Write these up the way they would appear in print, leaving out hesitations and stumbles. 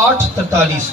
8:43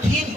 3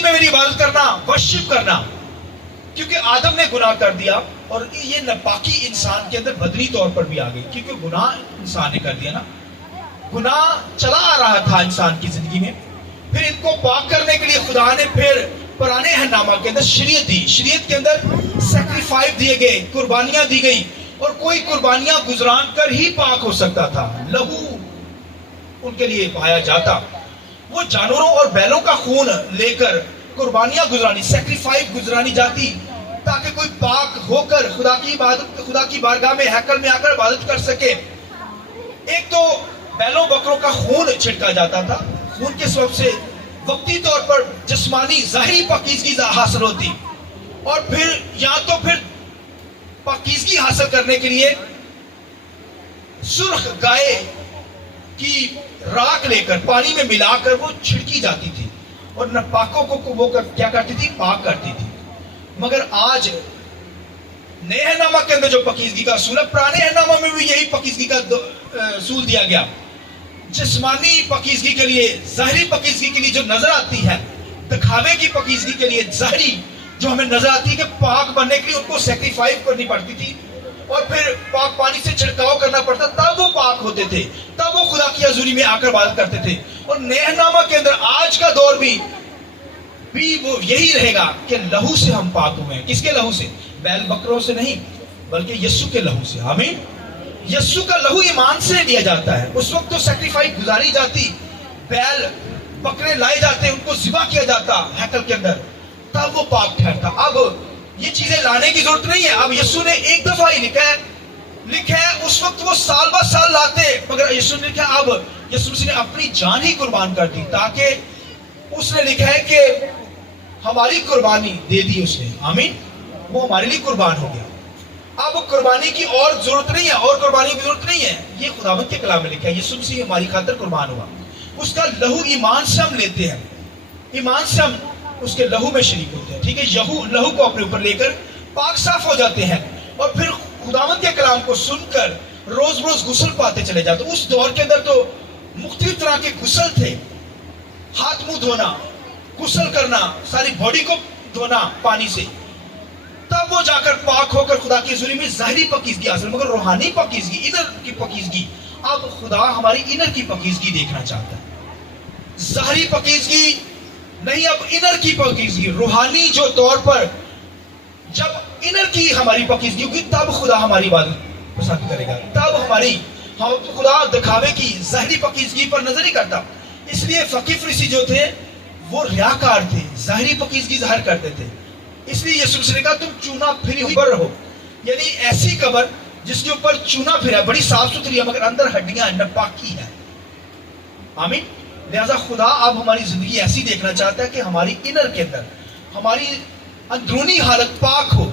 اسی میں میری عبادت کرنا، ورشپ کرنا. کیونکہ آدم نے گناہ کر دیا اور یہ ناپاکی انسان کے اندر بدنی طور پر بھی آ گئی، کیونکہ گناہ انسان نے کر دیا نا. گناہ چلا آ رہا تھا انسان کی زندگی میں. پھر ان کو پاک کرنے کے لیے خدا نے پھر پرانے عہد نامہ کے اندر شریعت دی. شریعت کے اندر سیکریفائس دیے گئے، قربانیاں دی گئی، اور کوئی قربانیاں گزران کر ہی پاک ہو سکتا تھا. لہو ان کے لیے بہایا جاتا. وہ جانوروں اور بیلوں کا خون لے کر قربانیاں گزرانی، سیکریفائس گزرانی جاتی، تاکہ کوئی پاک ہو کر خدا کی عبادت، خدا کی بارگاہ میں ہیکل میں آ کر عبادت کر سکے. ایک تو بیلوں بکروں کا خون چھڑکا جاتا تھا. خون کے سبب سے وقتی طور پر جسمانی ظاہری پاکیزگی حاصل ہوتی، اور پھر یا تو پھر پاکیزگی حاصل کرنے کے لیے سرخ گائے کی راکھ لے کر پانی میں ملا کر وہ چھڑکی جاتی تھی، اور ناپاکوں کو وہ کیا کرتی تھی؟ پاک کرتی تھی. مگر آج نئے عہد نامہ کے اندر جو پاکیزگی کا اصول ہے، پرانے عہد نامہ میں بھی یہی پاکیزگی کا اصول دیا گیا. جسمانی پاکیزگی کے لیے، ظاہری پاکیزگی کے لیے جو نظر آتی ہے، دکھاوے کی پاکیزگی کے لیے ظاہری جو ہمیں نظر آتی ہے کہ پاک بننے کے لیے ان کو سیکریفائس کرنی پڑتی تھی، اور پھر پاک پانی سے چھڑکاؤ کرنا پڑتا، تب وہ پاک ہوتے تھے، تب وہ خدا کی حضوری میں آ کر عبادت کرتے تھے. اور نئے عہد نامہ کے اندر آج کا دور بھی وہ یہی رہے گا کہ لہو سے ہم پاک ہوئے ہیں. کس کے لہو سے؟ بیل بکروں سے نہیں، بلکہ یسوع کے لہو سے. آمین. یسوع کا لہو ایمان سے لیا جاتا ہے. اس وقت تو سیکریفائس گزاری جاتی، بیل بکرے لائے جاتے، ان کو ذبح کیا جاتا ہیکل کے اندر، تب وہ پاک ٹھہرتا. اب یہ چیزیں لانے کی ضرورت نہیں ہے. اب یسوع نے ایک دفعہ ہی لکھا ہے. اس وقت وہ سال بہ سال لاتے، مگر یسوع نے لکھا اب یسوع نے اپنی جان ہی قربان کر دی، تاکہ اس نے لکھا ہے کہ ہماری قربانی دے دی اس نے. آمین. وہ ہمارے لیے قربان ہو گیا. اب قربانی کی اور ضرورت نہیں ہے، اور قربانی کی ضرورت نہیں ہے. یہ خداوند کے کلام میں لکھا ہے، یسوع مسیح ہماری خاطر قربان ہوا. اس کا لہو ایمان سے ہم لیتے ہیں، ایمان سے ہم اس کے لہو میں شریک ہوتے ہیں. ٹھیک ہے. لہو کو اپنے اوپر لے کر پاک صاف ہو جاتے ہیں، اور پھر خداوند کے کلام کو سن کر روز روز غسل پاتے چلے جاتے. اس دور کے اندر تو مختلف طرح کے غسل تھے. ہاتھ منہ دھونا، غسل کرنا، ساری باڈی کو دھونا پانی سے، تب وہ جا کر پاک ہو کر خدا کی حضوری میں ظاہری پاکیزگی حاصل. مگر روحانی پاکیزگی، انر کی پاکیزگی، اب خدا ہماری انر کی پاکیزگی دیکھنا چاہتا ہے. ظاہری پاکیزگی نہیں، اب انر کی پاکیزگی. روحانی جو طور پر جب انر کی ہماری پاکیزگی ہوگی، تب خدا ہماری عبادت پسند کرے گا. تب خدا دکھاوے کی ظاہری پاکیزگی پر نظر نہیں کرتا. اس لیے فقیہ فریسی جو تھے وہ ریاکار تھے، ظاہری پاکیزگی ظاہر کرتے تھے. اس لیے یسوع نے کہا تم چونا پھری ہوئی قبر رہو. یعنی ایسی قبر جس کے اوپر چونا پھرا، بڑی صاف ستھری ہے، مگر اندر ہڈیاں ہیں، ناپاکی ہے. آمین. لہذا خدا اب ہماری زندگی ایسی دیکھنا چاہتا ہے کہ ہماری انر کے اندر ہماری اندرونی حالت پاک ہو،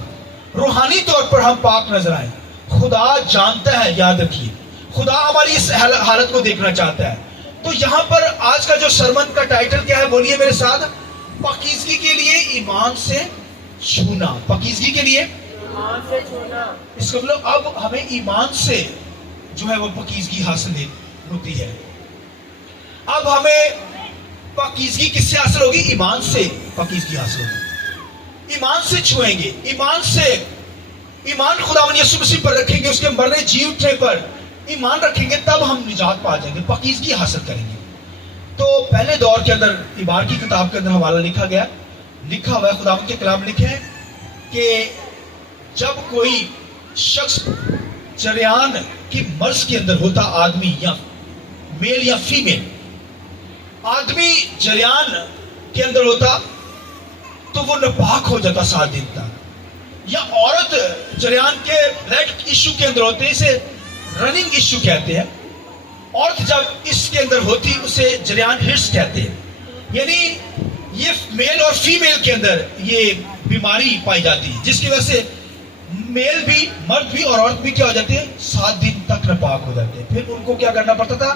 روحانی طور پر ہم پاک نظر آئیں. خدا جانتا ہے، یاد رکھیے، خدا ہماری اس حالت کو دیکھنا چاہتا ہے. تو یہاں پر آج کا جو سرمن کا ٹائٹل کیا ہے؟ بولیے میرے ساتھ. پاکیزگی کے لیے ایمان سے چھونا. پاکیزگی کے لیے ایمان سے چھونا. اس کا مطلب اب ہمیں ایمان سے جو ہے وہ پاکیزگی حاصل ہوتی ہے. اب ہمیں پاکیزگی کس سے حاصل ہوگی؟ ایمان سے پاکیزگی حاصل ہوگی. ایمان سے چھوئیں گے، ایمان سے، ایمان خداوند یسوع مسیح پر رکھیں گے، اس کے مرنے جی اٹھنے پر ایمان رکھیں گے، تب ہم نجات پا جائیں گے، پاکیزگی حاصل کریں گے. تو پہلے دور کے اندر عبار کی کتاب کے اندر حوالہ لکھا گیا، لکھا ہوا ہے، خداوند کے کلام لکھے ہیں کہ جب کوئی شخص جریان کی مرض کے اندر ہوتا، آدمی یا میل یا فیمیل، آدمی جریان کے اندر ہوتا تو وہ ناپاک ہو جاتا 7 دن تک. یا عورت جریان کے بلڈ ایشو کے اندر ہوتے، اسے رننگ ایشو کہتے ہیں. عورت جب اس کے اندر ہوتی اسے جریان ہرس کہتے ہیں. یعنی یہ میل اور فیمیل کے اندر یہ بیماری پائی جاتی ہے، جس کی وجہ سے میل بھی، مرد بھی اور عورت بھی کیا ہو جاتے ہیں؟ 7 دن تک ناپاک ہو جاتے ہیں. پھر ان کو کیا کرنا پڑتا تھا؟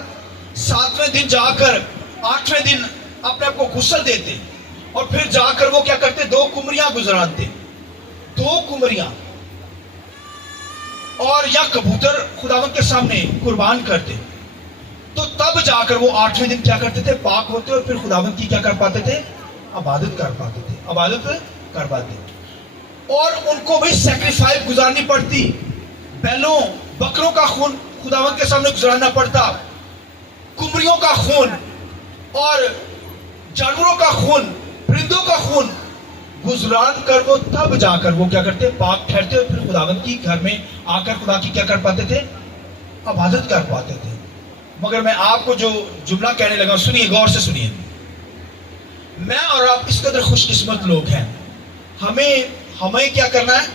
7ویں دن جا کر 8ویں دن اپنے آپ کو غسل دیتے، اور پھر جا کر وہ کیا کرتے؟ 2 کمریاں گزرانتے، 2 کمریاں، اور یا کبوتر خداوند کے سامنے قربان کرتے. تو تب جا کر وہ 8ویں دن کیا کرتے تھے؟ پاک ہوتے، اور پھر خداوند کی کیا کر پاتے تھے؟ عبادت کر پاتے اور ان کو بھی سیکریفائس گزارنی پڑتی، بیلوں بکروں کا خون خداوند کے سامنے گزارنا پڑتا، کمریوں کا خون اور جانوروں کا خون، پرندوں کا خون گزران کر وہ تب جا کر وہ کیا کرتے، پاک ٹھہرتے اور پھر خداوند کی گھر میں آ کر خدا کی کیا کر پاتے تھے، عبادت کر پاتے تھے۔ مگر میں آپ کو جو جملہ کہنے لگا سنیے، غور سے سنیے، میں اور آپ اس قدر خوش قسمت لوگ ہیں، ہمیں کیا کرنا ہے،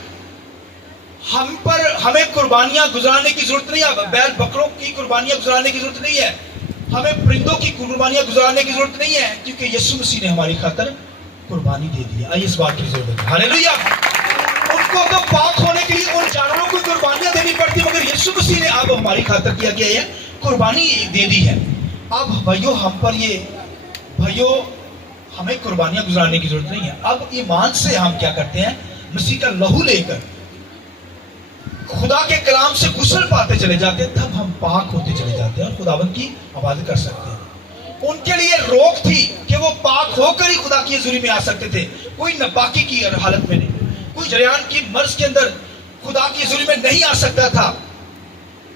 ہمیں قربانیاں گزرانے کی ضرورت نہیں ہے، بیل بکروں کی قربانیاں گزرانے کی ضرورت نہیں ہے، ہمیں پرندوں کی قربانیاں گزرانے کی ضرورت نہیں ہے، کیونکہ یسوع مسیح نے ہماری خاطر قربانی دے دی ہے۔ آئیے اس بات کی ضرورت ہے، ہاللیلویہ۔ ان کو تو پاک ہونے کے لیے ان جانوروں کو قربانیاں دینی پڑتی، مگر یسوع مسیح نے اب ہماری خاطر کیا ہے، قربانی دے دی ہے۔ اب بھائیو ہمیں قربانیاں گزارنے کی ضرورت نہیں ہے، اب ایمان سے ہم کیا کرتے ہیں، مسیح کا لہو لے کر خدا کے کلام سے غسل پاتے چلے جاتے ہیں، تب ہم پاک ہوتے چلے جاتے ہیں اور خداوند کی عبادت کر سکتے ہیں۔ ان کے لیے روک تھی کہ وہ پاک ہو کر ہی خدا کی حضوری میں آ سکتے تھے، کوئی ناپاکی کی حالت میں نہیں، کوئی جریان کی مرض کے اندر خدا کی حضوری میں نہیں آ سکتا تھا۔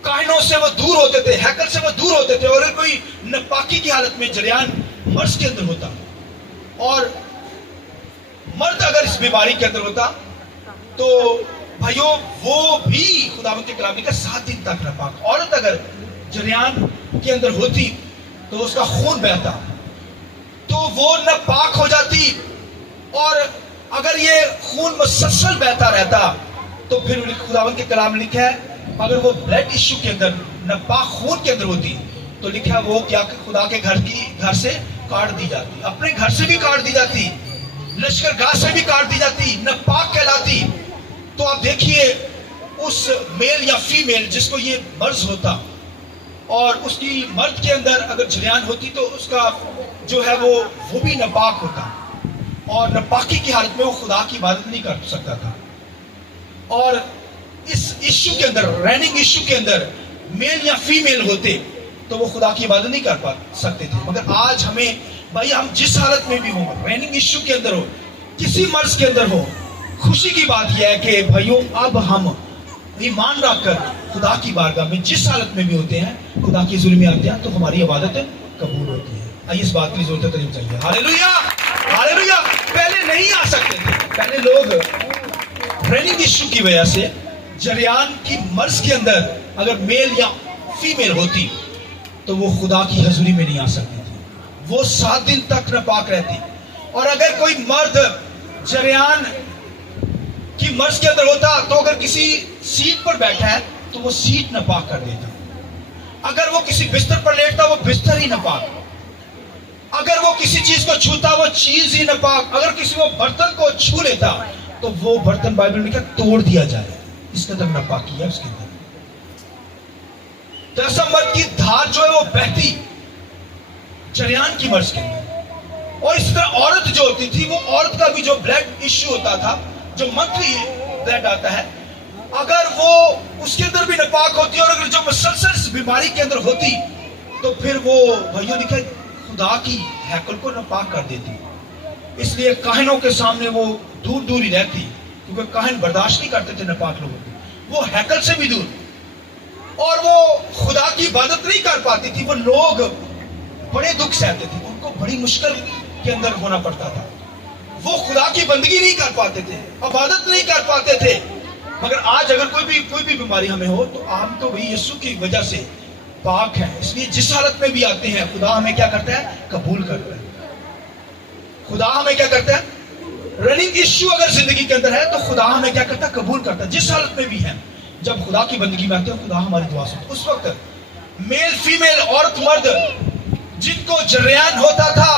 کاہنوں سے وہ دور ہوتے تھے، ہیکل سے وہ دور ہوتے تھے، اور کوئی ناپاکی کی حالت میں جریان مرض کے اندر ہوتا اور مرد اگر اس بیماری کے اندر ہوتا تو بھائیو وہ بھی خداوند کے کلام کا 7 دن تک ناپاک۔ عورت اگر جریان کے اندر ہوتی تو اس کا خون بہتا تو وہ ناپاک ہو جاتی، اور اگر یہ خون مسلسل بہتا رہتا تو پھر خداوند کے کلام لکھا ہے اگر وہ بلڈ ایشو کے اندر ناپاک خون کے اندر ہوتی تو لکھا وہ کیا خدا کے گھر سے کاٹ دی جاتی، اپنے گھر سے بھی کاٹ دی جاتی، لشکر گاہ سے بھی کاٹ دی جاتی، ناپاک کہلاتی۔ تو آپ دیکھیے اس میل یا فیمیل جس کو یہ مرض ہوتا اور اس کی مرد کے اندر اگر جریان ہوتی تو اس کا جو ہے وہ بھی ناپاک ہوتا، اور ناپاکی کی حالت میں وہ خدا کی عبادت نہیں کر سکتا تھا۔ اور اس ایشو کے اندر، ریننگ ایشو کے اندر میل یا فیمیل ہوتے تو وہ خدا کی عبادت نہیں کر سکتے تھے۔ مگر آج ہمیں بھائی ہم جس حالت میں بھی ہوں، ریننگ ایشو کے اندر ہو، کسی مرض کے اندر ہو، خوشی کی بات یہ ہے کہ بھائیو اب ہم ایمان رکھ کر خدا کی بارگاہ میں جس حالت میں بھی ہوتے ہیں، خدا کی حضوری میں آتے ہیں تو ہماری عبادت قبول ہوتی ہے۔ آئیے اس بات کی ضرورت نہیں چاہیے، ہاللیلویہ ہاللیلویہ۔ پہلے نہیں آ سکتے تھے، پہلے لوگ ریننگ ایشو کی وجہ سے جریان کی مرض کے اندر اگر میل یا فیمیل ہوتی تو وہ خدا کی حضوری میں نہیں آ سکتی تھی، وہ 7 دن تک ناپاک رہتی۔ اور اگر کوئی مرد جریان کی مرض کے اندر ہوتا تو اگر کسی سیٹ پر بیٹھا ہے تو وہ سیٹ ناپاک کر دیتا، اگر وہ کسی بستر پر لیٹتا وہ بستر ہی ناپاک، اگر وہ کسی چیز کو چھوتا وہ چیز ہی ناپاک، اگر کسی وہ برتن کو چھو لیتا تو وہ برتن بائبل میں کیا توڑ دیا جائے، اس قدر ناپاکی ہے اس کے اندر۔ تو ایسا مرد کی دھار جو ہے وہ بہتی جریان کی مرض کے اندر۔ اور اس طرح عورت جو ہوتی تھی، وہ عورت کا بھی جو بلڈ ایشو ہوتا تھا، جو منتھلی بلڈ آتا ہے، اگر وہ اس کے اندر بھی ناپاک ہوتی اور اگر جو مسلسل اس بیماری کے اندر ہوتی تو پھر وہ بھائیوں لکھا خدا کی ہیکل کو ناپاک کر دیتی۔ اس لیے کاہنوں کے سامنے وہ دور دور ہی رہتی، کیونکہ کاہن برداشت نہیں کرتے تھے ناپاک لوگوں کو، وہ ہیکل سے بھی دور، اور وہ خدا کی عبادت نہیں کر پاتی تھی۔ وہ لوگ بڑے دکھ سہتے تھے، ان کو بڑی مشکل کے اندر ہونا پڑتا تھا، وہ خدا کی بندگی نہیں کر پاتے تھے، عبادت نہیں کر پاتے تھے۔ مگر آج اگر کوئی بھی بیماری ہمیں ہو تو ہم تو وہی یسوع کی وجہ سے پاک ہیں، اس لیے جس حالت میں بھی آتے ہیں خدا ہمیں کیا کرتا ہے، قبول کرتا ہے۔ خدا ہمیں کیا کرتا ہے، رننگ ایشو اگر زندگی کے اندر ہے تو خدا ہمیں کیا کرتا ہے، قبول کرتا ہے جس حالت میں بھی ہے۔ جب خدا کی بندگی میں آتے ہیں خدا ہماری دعا سنتا ہے۔ اس وقت میل فیمیل، عورت مرد جن کو جریان ہوتا تھا،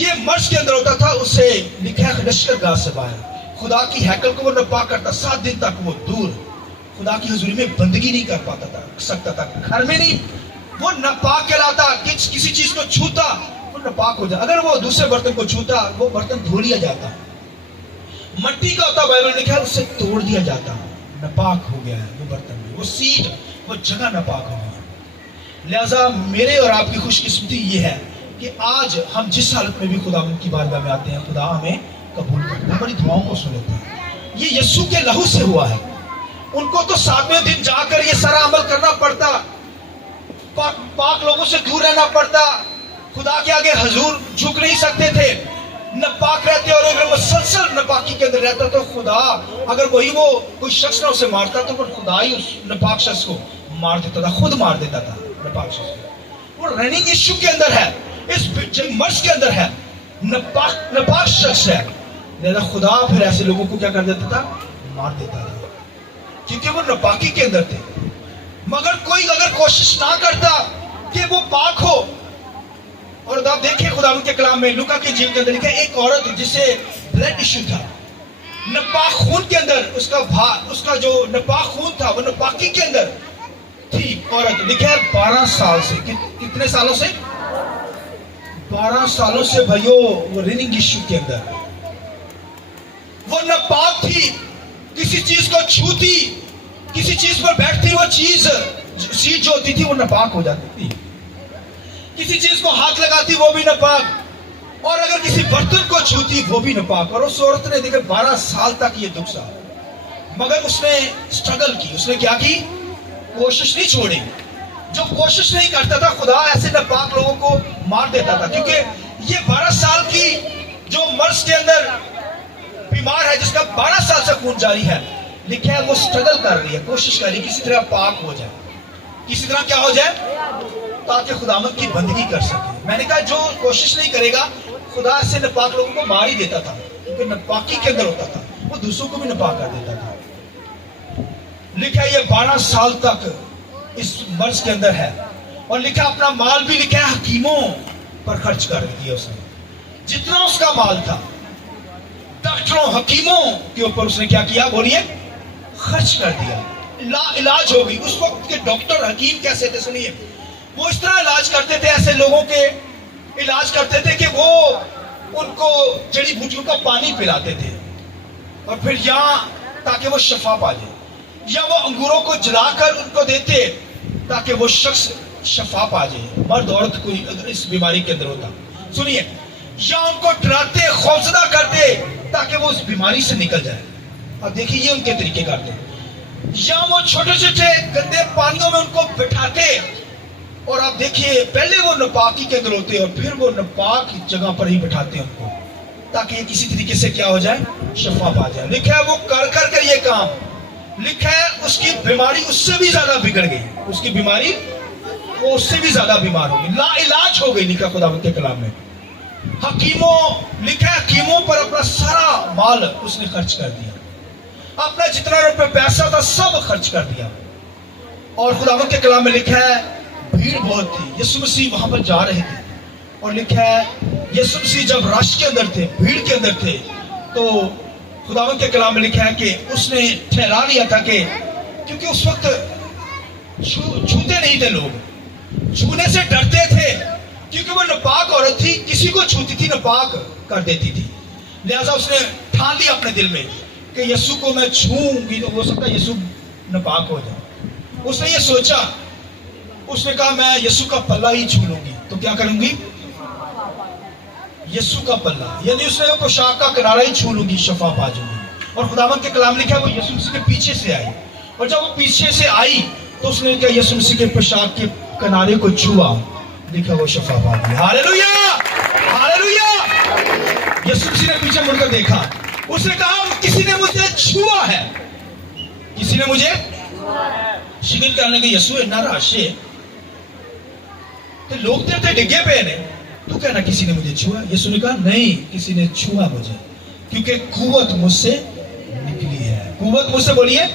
یہ مرض کے اندر ہوتا تھا، اسے لکھا ہے لشکر گاہ سے باہر خدا کی ہیکل کو وہ ناپاک کرتا، 7 دن تک وہ دور خدا کی حضوری میں بندگی نہیں کر پاتا تھا، سکتا تھا، گھر میں نہیں، وہ ناپاک کہلاتا۔ کسی چیز کو چھوتا وہ ناپاک ہو جاتا، اگر وہ دوسرے برتن کو چھوتا وہ برتن دھو لیا جاتا، مٹی کا ہوتا بائبل میں لکھا ہے اسے توڑ دیا جاتا، ناپاک ہو گیا ہے وہ برتن میں، وہ سیٹ، وہ جگہ ناپاک ہو گئی۔ لہذا میرے اور آپ کی خوش قسمتی یہ ہے کہ آج ہم جس حالت میں بھی خدا کی بارگاہ میں آتے ہیں خدا ہمیں قبول کرتا ہے, ہماری دعاؤں کو سن لیتا ہے. یہ یسوع کے لہو سے ہوا ہے. ان کو تو 7ویں دن جا کر یہ سارا عمل کرنا پڑتا, پاک لوگوں سے دور رہنا پڑتا, خدا کے آگے حضور جھک نہیں سکتے تھے, ناپاک رہتے, اور اگر مسلسل ناپاکی کے اندر رہتا تو خدا اگر کوئی شخص نہ اسے مارتا تو پھر خدا ہی اس ناپاک شخص کو مار دیتا تھا, خود مار دیتا تھا ناپاک شخص کو. وہ ریننگ ایشو کے اندر ہے, اس مرض کے اندر ہے, ناپاک شخص ہے, لہذا خدا پھر ایسے لوگوں کو کیا کر دیتا تھا, مار دیتا تھا, کیونکہ وہ ناپاکی کے اندر تھے. مگر کوئی اگر کوشش نہ کرتا کہ وہ پاک ہو, اور آپ دیکھیں خدا کے کلام میں لوکا کے انجیل کے اندر لکھا ہے ایک عورت جسے بلڈ ایشو تھا, ناپاک خون کے اندر اس کا جو ناپاک خون تھا وہ ناپاکی کے اندر تھی عورت, لکھا ہے 12 سال سے. کتنے سالوں سے؟ 12 سالوں سے بھائیو وہ ریننگ ایشو کے اندر وہ ناپاک تھی. کسی چیز کو چھوتی, کسی چیز پر بیٹھتی, وہ چیز جو ہوتی تھی وہ ناپاک ہو جاتی تھی. کسی چیز کو ہاتھ لگاتی وہ بھی ناپاک, اور اگر کسی برتن کو چھوتی وہ بھی ناپاک. اور اس عورت نے دیکھے 12 سال تک یہ دکھ سہا, مگر اس نے سٹرگل کی. اس نے کیا کی؟ کوشش نہیں چھوڑی. جو کوشش نہیں کرتا تھا خدا ایسے ناپاک لوگوں کو مار دیتا تھا, کیونکہ یہ 12 سال کی جو مرض کے اندر بیمار ہے, جس کا 12 سال سے خون جاری ہے, لکھا ہے وہ سٹرگل کر رہی ہے, کوشش کر رہی ہے کسی طرح پاک ہو جائے, کسی طرح کیا ہو جائے, تاکہ خداوند کی بندگی کر سکے. میں نے کہا جو کوشش نہیں کرے گا خدا سے ناپاک لوگوں کو مار ہی دیتا تھا, کیونکہ ناپاکی کے اندر ہوتا تھا, وہ دوسروں کو بھی ناپاک کر دیتا تھا. لکھا ہے یہ 12 سال تک اس مرض کے اندر ہے, اور لکھا اپنا مال بھی لکھا ہے حکیموں پر خرچ کر دیا اس نے. جتنا اس کا مال تھا ڈاکٹروں حکیموں کے اوپر اس نے کیا کیا, بولیے, خرچ کر دیا. لا علاج ہو گئی. اس وقت کے ڈاکٹر حکیم کیسے تھے سنیے, وہ اس طرح علاج کرتے تھے, ایسے لوگوں کے علاج کرتے تھے کہ وہ ان کو جڑی بوٹیوں کا پانی پلاتے تھے, اور پھر یہاں تاکہ وہ شفا پا جائے, یا وہ انگوروں کو جلا کر ان کو دیتے تاکہ وہ شخص شفا پا جائے, مرد عورت کوئی اگر اس بیماری کے اندر ہوتا. سنیے, یا ان کو ڈراتے, خوفزدہ کرتے تاکہ وہ اس بیماری سے نکل جائے. اب دیکھیے یہ ان کے طریقے کرتے. یا وہ چھوٹے چھوٹے گندے پانیوں میں ان کو بٹھاتے, اور آپ دیکھیے پہلے وہ ناپاکی کے اندر ہوتے اور پھر وہ ناپاک جگہ پر ہی بٹھاتے ان کو, تاکہ یہ کسی طریقے سے کیا ہو جائے, شفا پا جائے. لکھا ہے وہ کر کر یہ کام, لکھا ہے اس کی بیماری اس سے بھی زیادہ بگڑ گئی, اس کی بیماری وہ اس سے بھی زیادہ بیمار ہو گئی, لا علاج ہو گئی. لکھا خداوند کے کلام میں حکیموں, لکھا ہے حکیموں پر اپنا سارا مال اس نے خرچ کر دیا, اپنا جتنا روپے پیسہ تھا سب خرچ کر دیا. اور خداوند کے کلام میں لکھا ہے بھیڑ بہت تھی, یسوع مسیح وہاں پر جا رہے تھے, اور لکھا ہے یسوع مسیح جب رش کے اندر تھے, بھیڑ کے اندر تھے, تو خداوند کے کلام میں لکھا ہے کہ اس نے ٹھہرا لیا تھا کہ کیونکہ اس وقت چھوتے نہیں تھے لوگ, چھونے سے ڈرتے تھے, کیونکہ وہ ناپاک عورت تھی, کسی کو چھوتی تھی ناپاک کر دیتی تھی. لہذا اس نے ٹھان لیا اپنے دل میں کہ یسوع کو میں چھوؤں گی تو ہو سکتا ہے یسوع ناپاک ہو جائے. اس نے یہ سوچا, اس نے کہا میں یسوع کا پلہ ہی چھو لوں گی تو کیا کروں گی, یسوع کا پلہ, یعنی اس نے پوشاک کا کنارہ ہی چھو لوں گی, شفا پا جاؤں گی. اور خداوند کے کلام لکھا وہ یسوع مسیح کے پیچھے سے آئی, اور جب وہ پیچھے سے آئی تو اس نے کہا یسوع مسیح کے پوشاک کے کنارے کو چھوا, لکھا وہ شفا پا گئی. Hallelujah hallelujah. یسوع مسیح نے پیچھے مڑ کر دیکھا, اس نے کہا کسی نے مجھے چھوا ہے, کسی نے مجھے شکل کرنے کے یسوع اتنا راشے تو لوگ تیرے ڈگے پہ نے, تو کہنا کسی نے مجھے چھوا. یسوع نے کہا نہیں, کسی نے چھوا مجھے, کیونکہ قوت مجھ سے نکلی ہے. قوت مجھ سے, بولیے,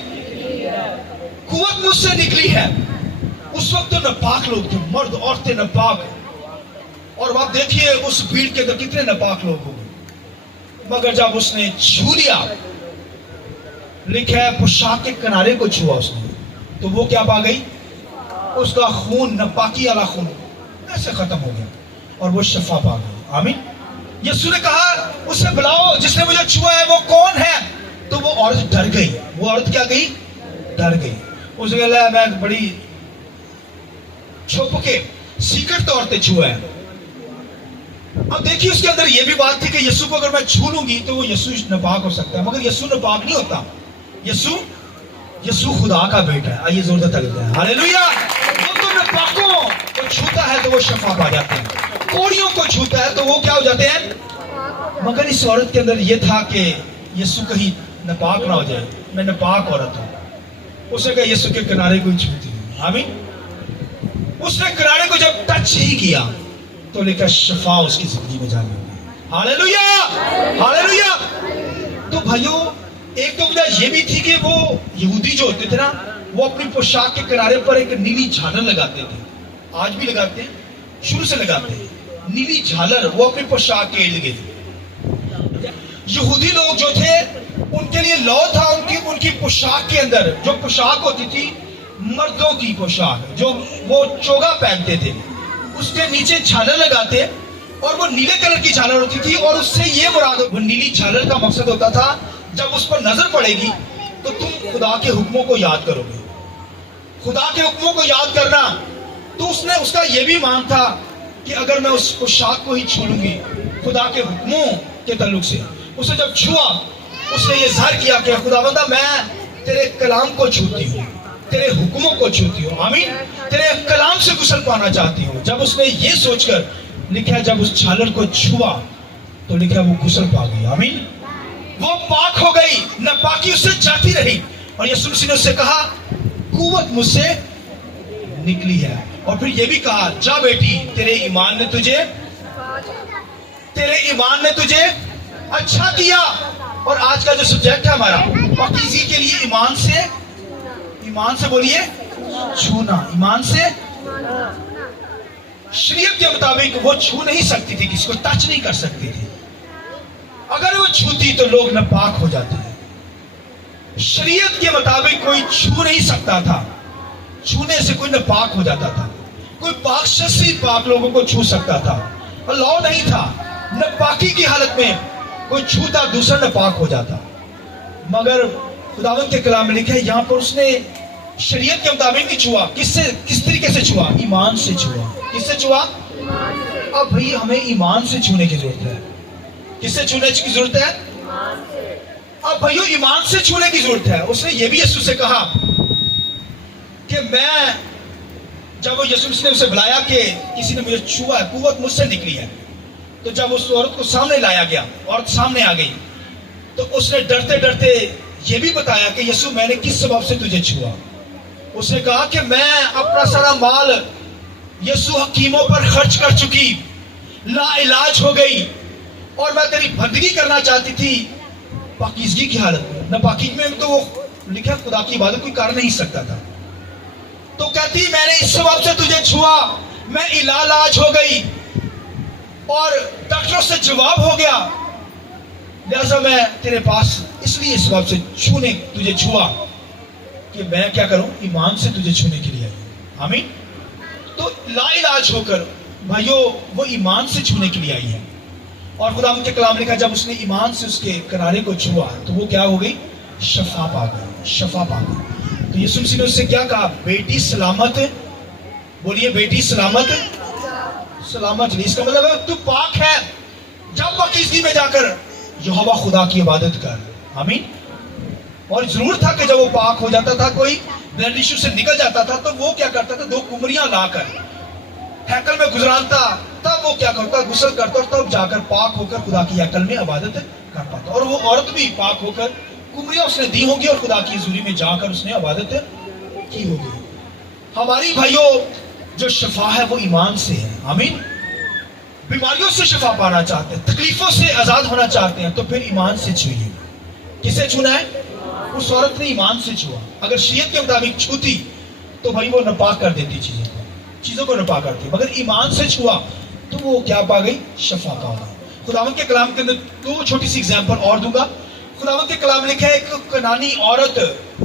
قوت مجھ سے نکلی ہے. اس وقت تو ناپاک لوگ تھے, مرد عورتیں ناپاک, اور آپ دیکھیے اس بھیڑ کے اندر کتنے ناپاک لوگ ہو گئے. مگر جب اس نے چھو لیا, لکھا ہے پوشاک کے کنارے کو چھوا اس نے, تو وہ کیا پا گئی, اس کا خون, ناپاکی والا خون ایسے ختم ہو گیا اور وہ شفا پا گئی. آمین. یسوع نے کہا اسے بلاؤ جس نے مجھے چھوا ہے, وہ کون ہے. تو وہ عورت ڈر گئی. وہ عورت کیا گئی, ڈر گئی. اس نے کہا میں بڑی چھپ کے سیکرٹ طور پہ چھوا ہے, اب دیکھیے اس کے اندر یہ بھی بات تھی کہ یسوع کو اگر میں چھو لوں گی تو وہ یسوع ناپاک ہو سکتا ہے، مگر یسوع ناپاک نہیں ہوتا. یسوع خدا کا بیٹا ہے. آئیے زور سے تلتے ہیں ہاللیلویہ. وہ تو ناپاکوں کو چھوتا ہے تو وہ شفا پا جاتے ہیں، کوڑیوں کو چھوتا ہے تو وہ کیا ہو جاتے ہیں. مگر اس عورت کے اندر یہ تھا کہ یسوع کہیں ناپاک نہ ہو جائے، میں ناپاک عورت ہوں. اس نے کہا یسوع کے کنارے کو ہی چھوتی ہوں. آمین. اس نے کنارے کو جب ٹچ ہی کیا تو لکھا شفا اس کی زندگی میں جاری ہو گئی. ہاللیلویہ ہاللیلویہ. تو بھائیو ایک تو وجہ یہ بھی تھی کہ وہ یہودی جو ہوتے تھے نا، وہ اپنی پوشاک کے کنارے پر ایک نیلی جھالر لگاتے تھے. آج بھی لگاتے ہیں، شروع سے لگاتے ہیں نیلی جھالر وہ اپنی پوشاک کے ارد گرد. یہودی لوگ جو تھے ان کے لیے لو تھا ان کی پوشاک کے اندر جو پوشاک ہوتی تھی مردوں کی پوشاک جو وہ چوگا پہنتے تھے، اس کے نیچے جھالر لگاتے اور وہ نیلے کلر کی جھالر ہوتی تھی. اور اس سے یہ مراد وہ نیلی جھالر کا مقصد ہوتا تھا جب اس پر نظر پڑے گی تو تم خدا کے حکموں کو یاد کرو گے. خدا کے حکموں کو یاد کرنا. تو اس کا یہ بھی مان تھا کہ اگر میں اس پوشاک کو ہی چھو لوں گی خدا کے حکموں کے تعلق سے. اسے جب چھوا اس نے یہ ظاہر کیا کہ خداوندہ میں تیرے کلام کو چھوتی ہوں، تیرے حکموں کو چھوتی ہوں. آمین. تیرے کلام سے غسل پانا چاہتی ہوں. جب اس نے یہ سوچ کر لکھا جب اس چھالر کو چھوا تو لکھا وہ غسل پا گئی. آمین. وہ پاک ہو گئی، ناپاکی اس سے جاتی رہی. اور یسوع مسیح نے اس سے کہا قوت مجھ سے نکلی ہے. اور پھر یہ بھی کہا جا بیٹی تیرے ایمان نے تجھے اچھا کیا. اور آج کا جو سبجیکٹ ہے ہمارا پاکیزگی کے لیے ایمان سے بولیے چھونا. ایمان سے شریعت کے مطابق وہ چھو نہیں سکتی تھی، کسی کو ٹچ نہیں کر سکتی تھی. اگر وہ چھوتی تو لوگ ناپاک ہو جاتے ہیں. شریعت کے مطابق کوئی چھو نہیں سکتا تھا، چھونے سے کوئی ناپاک ہو جاتا تھا. کوئی پاک شخص ہی پاک لوگوں کو چھو سکتا تھا. اللہ نہیں تھا. ناپاکی کی حالت میں کوئی چھوتا دوسرا ناپاک ہو جاتا. مگر خداوند کے کلام میں لکھا ہے یہاں پر اس نے شریعت کے مطابق نہیں چھوا. کس طریقے سے چھوا؟ ایمان سے چھوا. کس سے چھوا؟ اب بھئی ہمیں ایمان سے چھونے کی ضرورت ہے. کس سے چھونے کی ضرورت ہے؟ اب بھائیو ایمان سے چھونے کی ضرورت ہے. اس نے یہ بھی یسوع سے کہا کہ میں جب وہ یسوع نے اسے بلایا کہ کسی نے مجھے چھوا ہے، قوت مجھ سے نکلی ہے. تو جب اس عورت کو سامنے لایا گیا، عورت سامنے آ گئی تو اس نے ڈرتے ڈرتے یہ بھی بتایا کہ یسوع میں نے کس سبب سے تجھے چھوا. اس نے کہا کہ میں اپنا سارا مال یسوع حکیموں پر خرچ کر چکی، لا علاج ہو گئی اور میں تیری بندگی کرنا چاہتی تھی پاکیزگی کی حالت میں. ناپاکی میں تو وہ لکھا خدا کی عبادت کوئی کر نہیں سکتا تھا. تو کہتی میں نے اس سبب سے تجھے چھوا، میں علاج ہو گئی اور ڈاکٹروں سے جواب ہو گیا، لہذا میں تیرے پاس اس لیے اس سبب سے تجھے چھوا کہ میں کیا کروں، ایمان سے تجھے چھونے کے لیے آئی. آمین. تو لا علاج ہو کر بھائیو وہ ایمان سے چھونے کے لیے آئی ہے. اور خدا کے کلام نے کہا جب اس نے ایمان سے اس کے کنارے کو چھوا تو وہ کیا ہو گئی؟ شفا پا گئی. شفا پا گئی. تو یسوع مسیح نے اس سے کیا کہا؟ بیٹی سلامت. بولیے بیٹی سلامت. سلامت. اس کا مطلب ہے تو پاک ہے. جب پاکیزگی میں جا کر یہوہ خدا کی عبادت کر. آمین. اور ضرور تھا کہ جب وہ پاک ہو جاتا تھا، کوئی بلڈ ایشو سے نکل جاتا تھا تو وہ کیا کرتا تھا؟ 2 کمریاں لا کر ہیکل میں گزرانتا، تب وہ کیا کرتا؟ غسل کرتا اور تب جا کر پاک ہو کر خدا کی ہیکل میں عبادت کر پاتا. اور وہ عورت بھی پاک ہو کر کمریاں اس نے دی ہوں گی اور خدا کی حضوری میں جا کر اس نے عبادت کی ہوگی. ہماری بھائیوں جو شفا ہے وہ ایمان سے ہے. آمین. بیماریوں سے شفا پانا چاہتے ہیں، تکلیفوں سے آزاد ہونا چاہتے ہیں تو پھر ایمان سے چھوئیے. کسے چھونا ہے؟ اس عورت نے ایمان سے چھوا. اگر شریعت کے مطابق چھوتی تو بھائی وہ ناپاک کر دیتی چیزوں کو ناپاک کرتی. مگر ایمان سے چھوا تو وہ کیا پا گئی؟ شفا پا گئی. خداوند کے کلام کے اندر 2 چھوٹی سی ایگزامپل اور دوں گا. خداوند کے کلام لکھا ہے ایک کنانی عورت،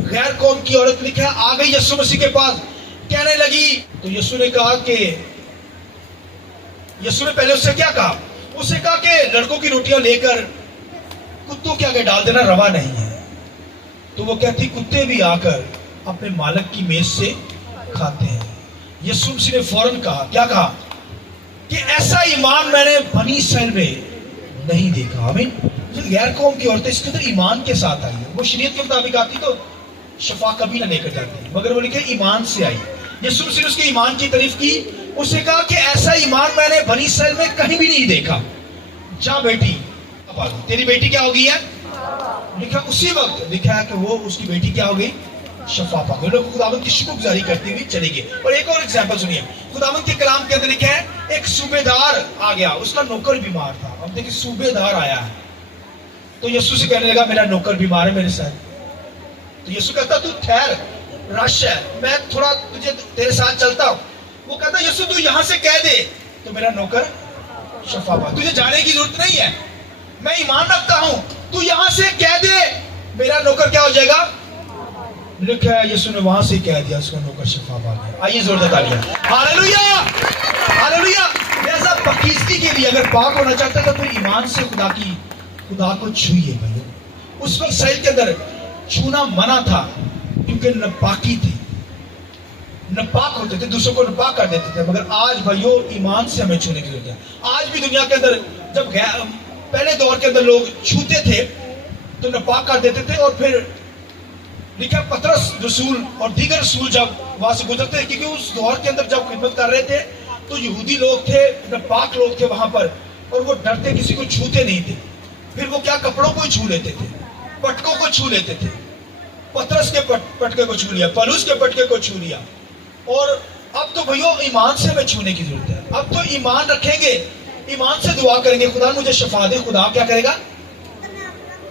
غیر قوم کی عورت لکھا ہے آ گئی یسوع مسیح کے پاس، کہنے لگی. تو یسوع نے کہا کہ یسوع نے پہلے اس سے کیا کہا؟ اس نے کہا کہ لڑکوں کی روٹیاں لے کر کتوں کے آگے ڈال دینا روا نہیں ہے. تو وہ کہتی کتے بھی آ کر اپنے مالک کی میز سے کھاتے ہیں. یسوع مسیح نے فوراً کہا، کیا کہا؟ کہ ایسا ایمان میں نے بنی اسرائیل میں نہیں دیکھا. آمین. غیر قوم کی عورتیں اس کے اندر ایمان کے ساتھ آئی ہیں. وہ شریعت کے مطابق آتی تو شفا کبھی نہ لے کر جاتی, مگر وہ لکھے ایمان سے آئی. یسوع مسیح نے اس کے ایمان کی تعریف کی. اس نے کہا کہ ایسا ایمان میں نے بنی اسرائیل میں کہیں بھی نہیں دیکھا. جا بیٹی, اب آ گئی, تیری بیٹی کیا ہو گئی ہے؟ لکھا اسی وقت لکھا ہے کہ وہ اس کی بیٹی کیا ہو گئی؟ شفا پا گئی. لوگ خداوند کی شکر گزاری کرتی ہوئی چلی گئی. اور ایک اور ایگزامپل سنیے, خداوند کے کلام کے اندر لکھا ہے ایک صوبے دار آ گیا, اس کا نوکر بیمار تھا. اب دیکھیں صوبے دار آیا ہے تو یسوع سے کہنے لگا میرا نوکر بیمار ہے میرے ساتھ. تو یسوع کہتا تو ٹھہر, رش ہے, میں تھوڑا تجھے تیرے ساتھ چلتا ہوں. وہ کہتا یسوع تو یہاں سے کہہ دے تو میرا نوکر شفا پا, تجھے جانے کی ضرورت نہیں ہے, میں ایمان رکھتا ہوں, تو یہاں سے کہہ دے میرا نوکر کیا ہو جائے گا. لکھا ہے یسوع نے وہاں سے کہہ دیا, اس کا نوکر شفا پا گیا. آئیے زور سے تالیاں. Hallelujah hallelujah. لہذا پاکیزگی کے لیے اگر پاک ہونا چاہتا ہے تو پھر ایمان سے خدا کو چھوئیے بھائی. اس وقت اسرائیل کے اندر چھونا منع تھا کیونکہ ناپاکی تھی, ناپاک ہوتے تھے, دوسروں کو ناپاک کر دیتے تھے. مگر آج بھائیو ایمان سے ہمیں چھونے کی ضرورت ہے. آج بھی دنیا کے اندر جب پہلے دور کے اندر لوگ چھوتے تھے تو ناپاک کر دیتے تھے, اور پھر لکھا پطرس رسول اور دیگر رسول جب وہاں سے گزرتے تھے, کیونکہ اس دور کے اندر جب خدمت کر رہے تھے تو یہودی لوگ تھے, ناپاک لوگ تھے وہاں پر, اور وہ ڈرتے کسی کو چھوتے نہیں تھے. پھر وہ کیا کپڑوں کو چھو لیتے تھے, پٹکوں کو چھو لیتے تھے. پطرس کے پٹکے کو چھو لیا, پولس کے پٹکے کو چھو لیا. اور اب تو بھائیو ایمان سے ہمیں چھونے کی ضرورت ہے. اب تو ایمان رکھیں گے, ایمان سے دعا کریں گے, خدا مجھے شفا دے. خدا کیا کرے گا؟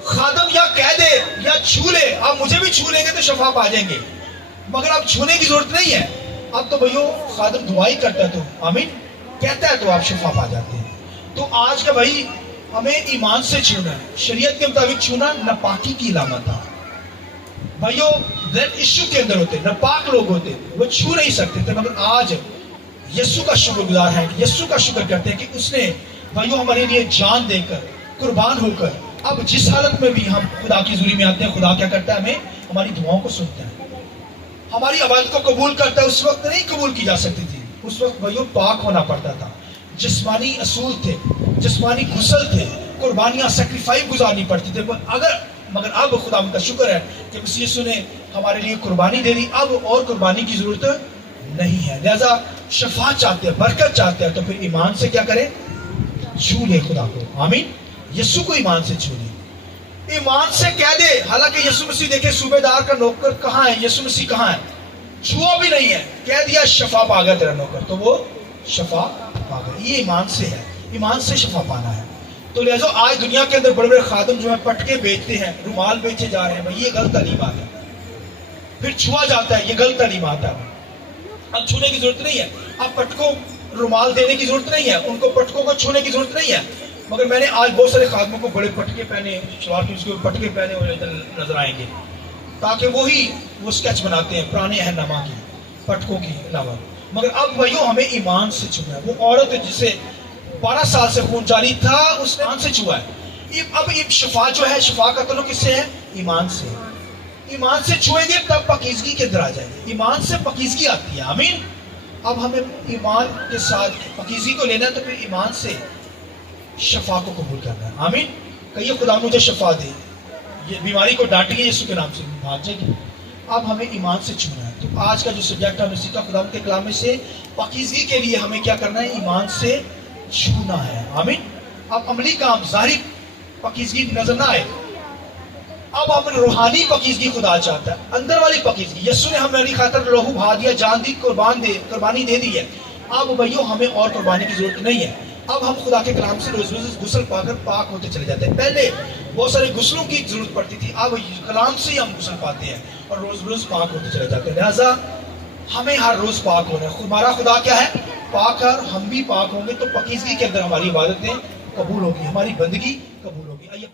خادم یا کہہ دے یا چھو لے. اب مجھے بھی چھو لیں گے تو شفا پا جائیں گے, مگر اب چھونے کی ضرورت نہیں ہے. اب تو بھائیو خادم دعا ہی کرتا ہے تو آمین کہتا ہے تو آپ شفا پا جاتے ہیں. تو آج کا بھائی ہمیں ایمان سے چھونا ہے. شریعت کے مطابق چھونا ناپاکی کی علامت ہے بھائیو. بلڈ ایشو کے اندر ہوتے, ناپاک لوگ ہوتے, وہ چھو نہیں سکتے تھے. مگر آج یسوع کا شکر گزار ہے, یسوع کا شکر کرتے ہیں کہ اس نے بھائیو ہمارے لیے جان دے کر, قربان ہو کر, اب جس حالت میں بھی ہم خدا کی حضوری میں آتے ہیں, خدا کیا کرتا ہے؟ ہمیں ہماری دعاؤں کو سنتا ہے, ہماری عبادت کو قبول کرتا ہے. اس وقت نہیں قبول کی جا سکتی تھی, اس وقت بھائیو پاک ہونا پڑتا تھا. جسمانی اصول تھے, جسمانی غسل تھے, قربانیاں سیکریفائی گزارنی پڑتی تھے. مگر اب خدا کا شکر ہے کہ مسیح یسوع نے ہمارے لیے قربانی دے دی, اب اور قربانی کی ضرورت نہیں ہے. لہذا شفا چاہتے ہیں, برکت چاہتے ہیں, تو پھر ایمان سے کیا کریں؟ چھو لے خدا کو. آمین. یسوع کو ایمان سے چھو لے, ایمان سے کہہ دے. حالانکہ یسوع مسیح دیکھے صوبے دار کا نوکر کہاں ہے, یسوع مسیح کہاں ہے؟ چھوا بھی نہیں ہے, کہہ دیا شفا پا گیا تیرا نوکر, تو وہ شفا پا گیا. یہ ایمان سے ہے, ایمان سے شفا پانا ہے. تو لہذا آج دنیا کے اندر بڑے بڑے خادم جو ہیں پٹکے بیچتے ہیں, رومال بیچے جا رہے ہیں, بھائی یہ غلط تعلیمات ہے. پھر چھوا جاتا ہے, یہ غلط تعلیمات ہے. اب چھونے کی ضرورت نہیں ہے, اب پٹکوں رومال دینے کی ضرورت نہیں ہے, ان کو پٹکوں کو چھونے کی ضرورت نہیں ہے. مگر میں نے آج بہت سارے خادموں کو بڑے پٹکے پہنے, شلوار قمیض کے پٹکے پہنے ہوئے نظر آئیں گے, تاکہ وہ اسکیچ بناتے ہیں پرانے عہد نامہ کی پٹکوں کی علاوہ. مگر اب بھائیو ہمیں ایمان سے چھونا ہے. وہ عورت جسے 12 سال سے خون جاری تھا, اس نے ایمان سے چھوا ہے. اب شفا جو ہے, شفا کا تعلق کس سے ہے؟ ایمان سے. ایمان سے چھوئیں گے تب پاکیزگی کے اندر آ جائیں گے. ایمان سے پاکیزگی آتی ہے. آمین. اب ہمیں ایمان کے ساتھ پاکیزگی کو لینا ہے, تو پھر ایمان سے شفا کو قبول کرنا ہے. آمین. کہیے خدا مجھے شفا دے, یہ بیماری کو ڈانٹیں گے یسوع کے نام سے, بھاگ جائے گی. اب ہمیں ایمان سے چھونا ہے. تو آج کا جو سبجیکٹ ہم نے سیکھا خدا کے کلام میں سے, پاکیزگی کے لیے ہمیں کیا کرنا ہے؟ ایمان سے چھونا ہے. آمین. اب عملی کام, ظاہری پاکیزگی نظر نہ آئے, اب ہم روحانی پاکیزگی خدا چاہتا ہے, اندر والی پاکیزگی. یسوع نے ہماری خاطر لہو بہا دیا, جان دی, قربانی دے دی ہے. اب بھائیو ہمیں اور قربانی کی ضرورت نہیں ہے. اب ہم خدا کے کلام سے روز روز غسل پا کر پاک ہوتے چلے جاتے ہیں. پہلے بہت سارے غسلوں کی ضرورت پڑتی تھی, اب کلام سے ہی ہم غسل پاتے ہیں اور روز روز پاک ہوتے چلے جاتے ہیں. لہٰذا ہمیں ہر روز پاک ہونا ہے. ہمارا خدا کیا ہے؟ پاک ہے. ہم بھی پاک ہوں گے تو پاکیزگی کے اندر ہماری عبادتیں قبول ہوگی, ہماری بندگی قبول ہوگی. آئیے